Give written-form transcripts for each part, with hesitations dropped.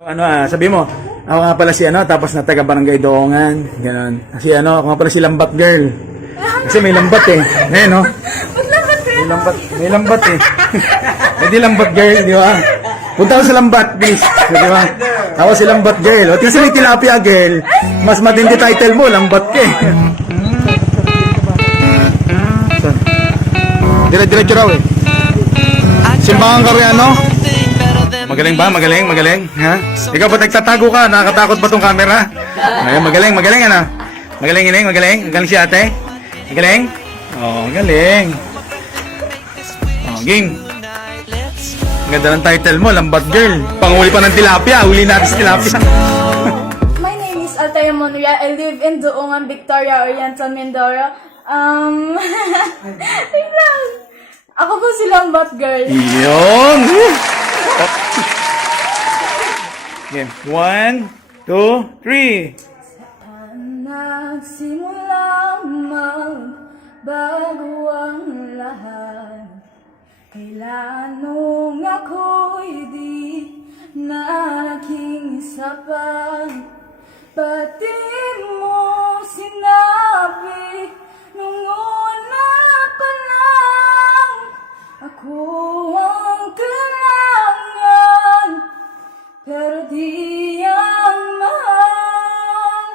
Sabi mo, ako nga pala si tapos na taga Barangay Doongan, gano'n. Kasi ako nga pala si Lambat Girl. Kasi may lambat eh. Ngayon, no? May lambat eh. Hindi Lambat Girl, di ba? Punta ko sa Lambat, please. Di ba? Ako si Lambat Girl. O, kasi may Tilapia Girl. Mas matindi title mo, Lambat ka eh. Dire-diretso raw eh. Simbahan Koreano? Magaling ba? Magaling? Ha? Ikaw ba nagtatago ka? Nakakatakot ba tong camera? Ayun, magaling ano? Magaling. Magaling si ate? Magaling? Oh, magaling. Oh, game. Ang ganda ng title mo, Lambat Girl. Panghuli pa ng tilapia. Huli natin si tilapia. My name is Altaya Monuya. I live in Duongan, Victoria, Oriental, Mindoro. Wait lang. Ako po si Lambat Girl. Yun! Game. 1, 2, 3. Nagsimula magbago ang lahat. Kailan nung ako'y di naging sapat. Pati mo sinabi nung una pa lang, ako ang kailangan, pero di ang mahal.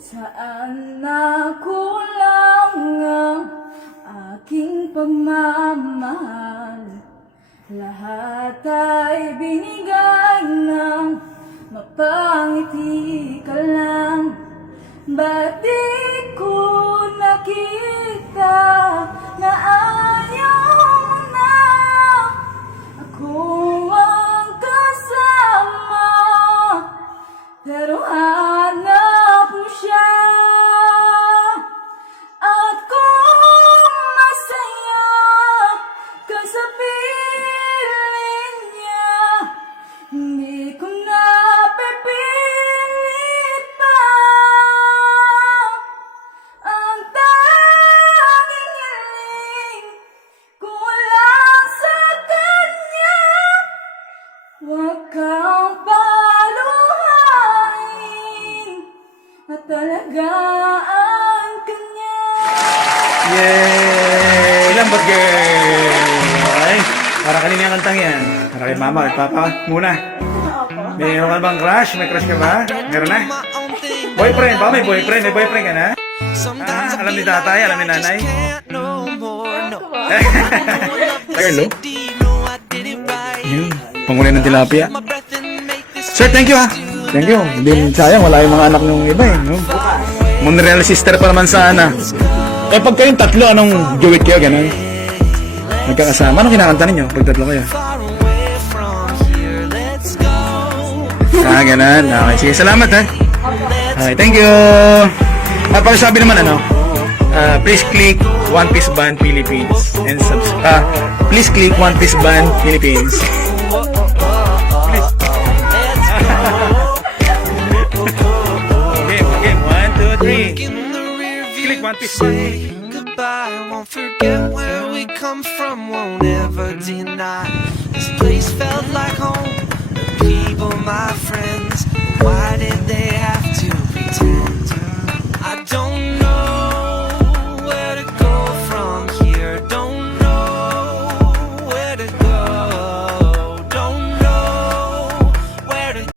Saan nakulang ang aking pagmamahal? Lahat ay binigay ng mapangiti ka lang. Ba't di ko nakita na ayaw mo na ako ang kasama? Pero hanap mo siya at kung masaya ka sa piling niya, hindi ko na pipilit pa. Ang tanging hiling ko lang sa kanya, huwag kang paluhain at talagaan kanya. Yay! Lambat Girl! Ay, para kanina ang kantang yan. Para kay mama, kay papa. Muna. Meron ka bang crush? May crush ka ba? Meron na? Boyfriend? Baka may boyfriend? May boyfriend ka na? Alam ni tatay? Alam ni nanay? Carlo? Yun. Panguli ng tilapia. Sir, thank you ha. Thank you. Hindi sayang, wala yung mga anak ng iba eh. No? Monreal sister pa naman sana. Pag kayong tatlo, anong duet kayo? Ganun? Magkakasama. Anong kinakanta ninyo pag tatlo kayo? Ganun. Okay, sige. Salamat ha. Okay, thank you. Pakisabi naman please click One Piece Band Philippines and please click One Piece Band Philippines. Okay, 1, 2, 3. Click One Piece Band. Goodbye, won't forget where we come from, won't ever deny. This place felt like home. The people, my friends, why did they have to pretend? I don't